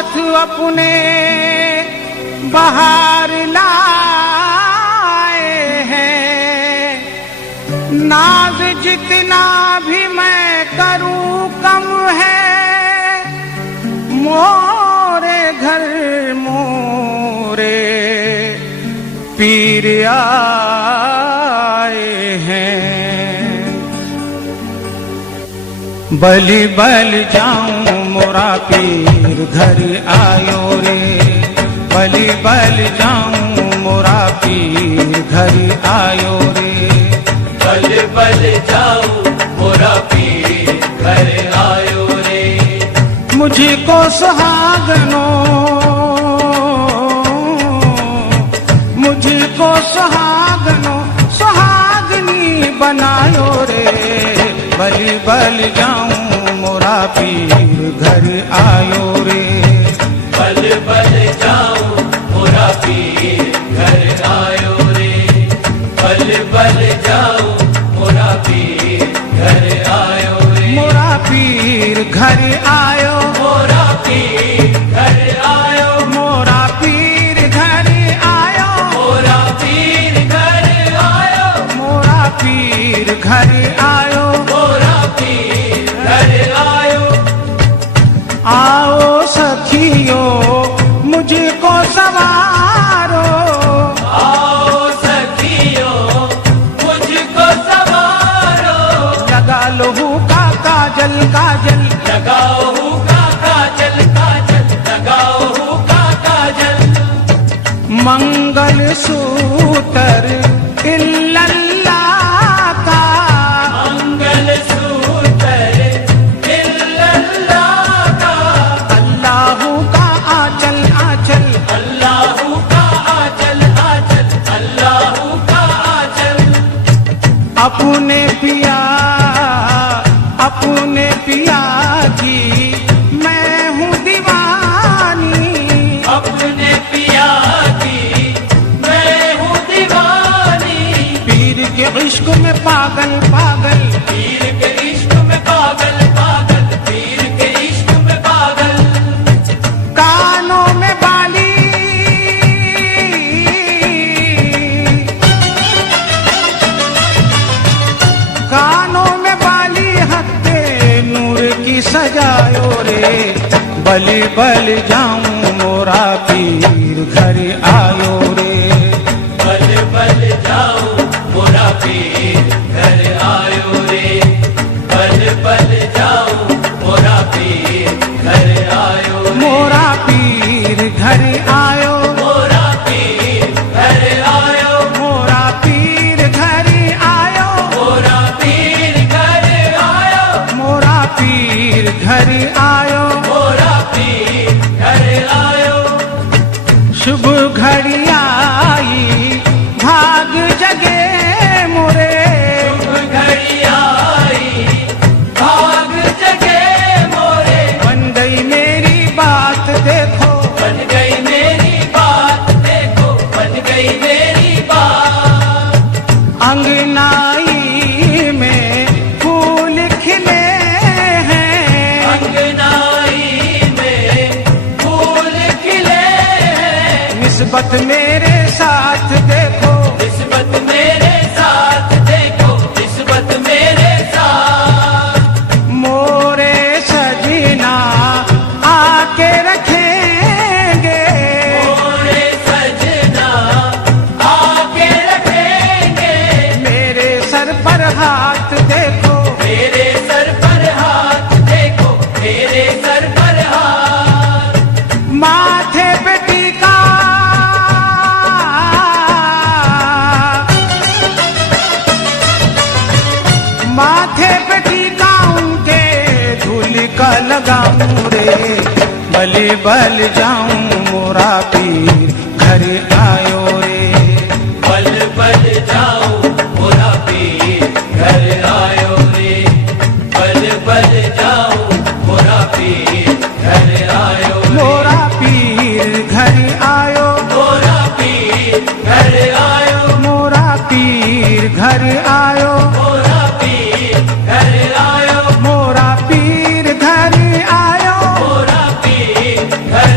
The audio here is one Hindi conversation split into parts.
साथ अपने बाहर लाए हैं। नाज जितना भी मैं करूं कम है, मोरे घर मोरे पीर आए हैं। बलि बल जाऊं मोरा पीर घर आयो रे, बलि बल जाऊं मोरा पीर घर आयो रे। बल बल जाऊं मोरा पीर घर आयो रे। मुझको सुहागनों, मुझको सुहागनों सुहागनी बनायो रे। बलि बल जाऊं मोरा पीर घर आयो रे। बल बल जाऊं मोरा पीर घर आयो रे। बल बल जाऊं मोरा पीर घर आयो रे। मोरा पीर घर आयो, मोरा पीर घर आयो। मोरा पीर घर आयो, मोरा पीर घर आयो। मोरा पीर घर आयो। मोरा पीर घर आयो। आओ सखियो मुझको सवारो, आओ सखियो मुझको सवारो। लगा लहू का काजल काजल, लगाओ का काजल काजल, लगाओ का काजल। मंगल सूत्र इल्लल्लाह का, मंगल सूत्र इल्लल्लाह का। अल्लाह का आंचल आंचल, अल्लाह का आंचल आंचल, अल्लाह का आंचल। अपने पिया की मैं हूँ दीवानी। अपने पिया की मैं हूँ दीवानी। पीर के इश्क में पागल पागल, पीर के इश्क में पागल पागल, पीर के इश्क में पागल। कानों में बाली, कानों में बाली हत्ते नूर की सजायो रे। बलि बल जाऊं मोरा पीर घर आयो रे। बल बल जाऊं मोरा पीर घर आयो रे। बल बल जाऊं मोरा पीर घर आयो रे। मोरा पीर घर आयो, मोरा पीर घर आयो। मोरा पीर घर आयो, मोरा पीर घर आयो। मोरा पीर घर आयो। मोरा पीर घर आयो। शुभ घड़ी आई भाग जगे मोरे, शुभ घड़ी आई भाग जगे मोरे। बन गई मेरी बात देखो, बन गई मेरी बात देखो, बन गई मेरी बात। अंगनाई में फूल खिले हैं, अंगनाई में फूल खिले हैं। निस्बत मेरे साथ देखो, निस्बत मेरे साथ देखो, निस्बत मेरे साथ। मोरे सजना आके रखेंगे, मोरे सजना आके रखेंगे। मेरे सर पर हाथ देखो, मेरे सर पर हाथ देखो, मेरे सर पर हाथ। माथे पे टीका, माथे पे टीका उनके धूल का लगाऊं रे। बलि बल जाऊं मोरा पीर घर आयो रे। बल बल जाऊं मोरा पीर घर आयो रे। बल बल जाऊं मोरा पीर घर आयो रे। मोरा पीर घर आयो, मोरा पीर घर आयो। मोरा पीर घर आयो, मोरा पीर घर आयो। मोरा पीर घर आयो। मोरा पीर घर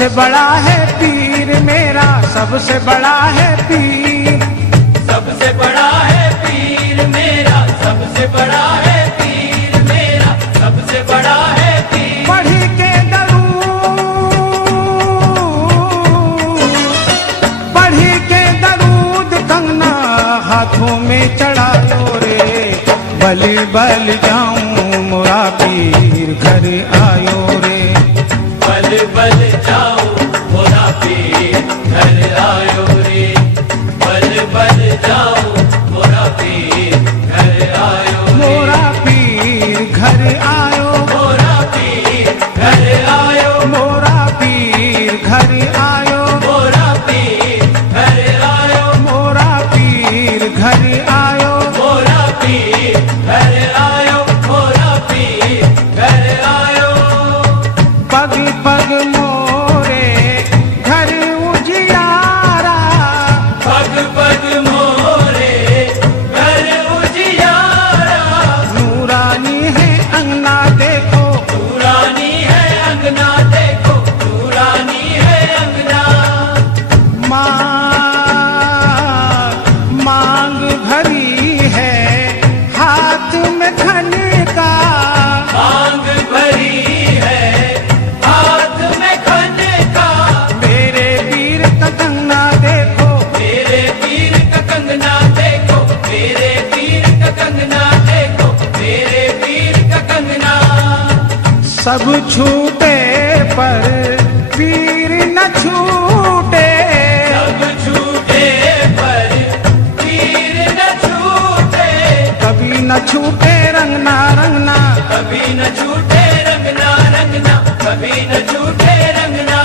सबसे बड़ा है पीर मेरा, सबसे बड़ा है पीर, सबसे बड़ा है पीर मेरा, सबसे बड़ा है पीर मेरा, सबसे बड़ा है पीर। पढ़ी के दरूद कंगना हाथों में चढ़ायो रे, बल बल जाऊं मोरा पीर घर आयो रे, बल बल जाओ मोरा पीर घर आयो रे, बल बल जाओ मोरा पीर घर आयो रे, मोरा पीर घर आयो, मोरा पीर घर आयो, मोरा पीर घर आयो, मोरा पीर घर आयो, मोरा पीर घर आयो, मोरा पीर घर आयो, मोरा पीर घर आयो। पग पग मोरे घर उजियारा, पग पग मोरे घर उजियारा, नूरानी है अंगना देखो, नूरानी है अंगना देखो, नूरानी है अंगना। मांग भरी है हाथ में धन का, मांग भरी है हाथ में खन का, मेरे पीर का कंगना देखो, मेरे पीर का कंगना देखो, मेरे पीर का कंगना देखो, मेरे पीर का कंगना। सब छूटे पर पीर न छूटे, सब छूटे पर पीर न छूटे, कभी न छूटे रंगना रंगना, कभी न छूटे रंगना रंगना, कभी न छूटे रंगना।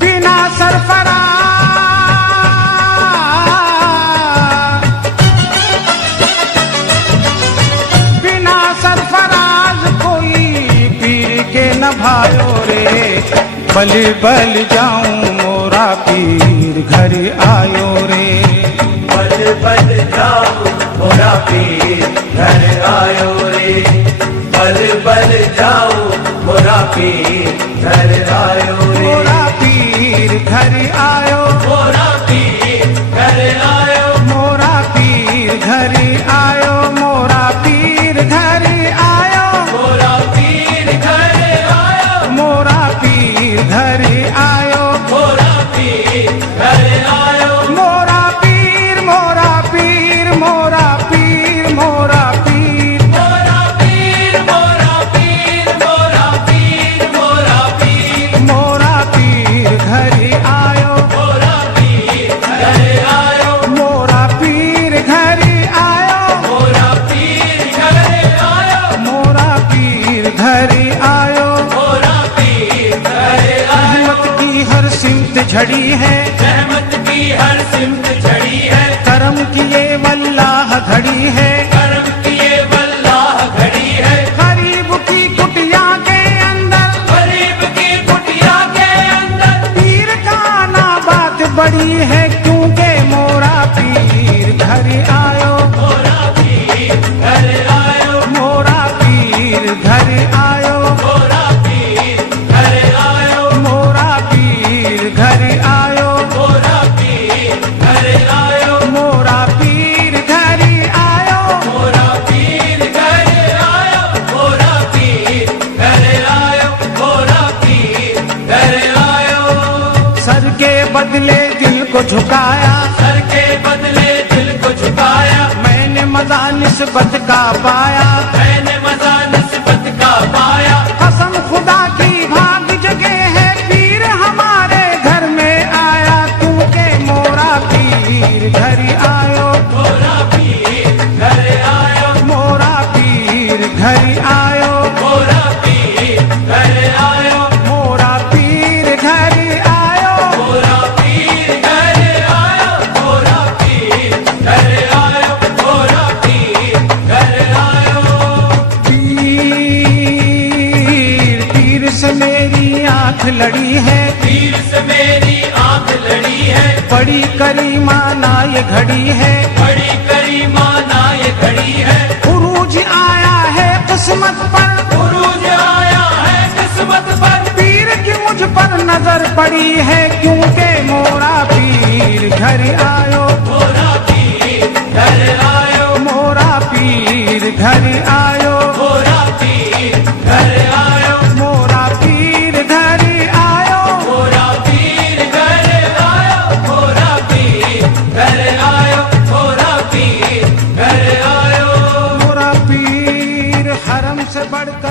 बिना सरफराज, बिना सरफराज कोई पीर के न भायो रे, बल बल जाऊं मोरा पीर घर आयो रे, बल बल जाओ मोरा पीर घर आयो रे, बल बल जाओ मोरा पीर घर आयो रे, मोरा पीर घर आयो, मोरा पीर घर आयो, मोरा पीर घर आयो, मोरा पीर घर आयो, मोरा पीर घर आयो, मोरा पीर घर आयो, मोरा पीर घर आयो, मोरा पीर, मोरा पीर, मोरा पीर, मोरा पीर, मोरा पीर, मोरा पीर, मोरा पीर, मोरा पीर, मोरा पीर घर आयो, मोरा पीर घर आयो, मोरा पीर घर आयो, मोरा पीर घर आयो, मोरा पीर घर आयो। मोरा पीर घर आयो। रहमत की हर सिमत झड़ी है, रहमत की हर सिमत झड़ी है, करम की ये वल्लाह घड़ी है, करम की ये वल्लाह घड़ी है, गरीब की कुटिया के अंदर गरीब की कुटिया के अंदर पीर का ना बात बड़ी है, क्योंकि मोरा पीर घर आयो, मोरा पीर घर आयो, मोरा पीर घर आयो, मोरा पीर घर आयो, मोरा पीर घर आयो, मोरा पीर घर आयो, मोरा पीर घर आयो, मोरा पीर घर आयो, मोरा पीर घर आयो, मोरा पीर घर आयो। सर के बदले दिल को झुकाया, सर के बदले दिल को झुकाया, मैंने मजा निस्बत का पाया, मैंने मजा निस्बत का पाया, कसम खुदा की भाग जगे है पीर हमारे घर में आया, क्योंकि मोरा पीर घर आयो, मोरा पीर घर आयो, मोरा पीर घर आयो, मोरा पीर घर आयो, मोरा पीर घर आयो, मोरा पीर घर आयो, मोरा पीर घर आयो, मोरा पीर घर आयो। पीर पीर से मेरी आंख लड़ी है, पीर से मेरी आंख लड़ी है, बड़ी करीमाना ये घड़ी है, बड़ी करीमाना ये घड़ी है, उरूज आया है किस्मत पर, उरूज आया है किस्मत पर, पीर की मुझ पर नजर बड़ी है क्योंकि मोरा पीर घर आयो, मोरा पीर घर आयो, मोरा पीर घर आयो, मोरा पीर घर आयो, मोरा पीर घर आयो, मोरा पीर घर आयो, मोरा पीर घर आयो, मोरा पीर घर आयो। मोरा पीर हरम से बढ़कर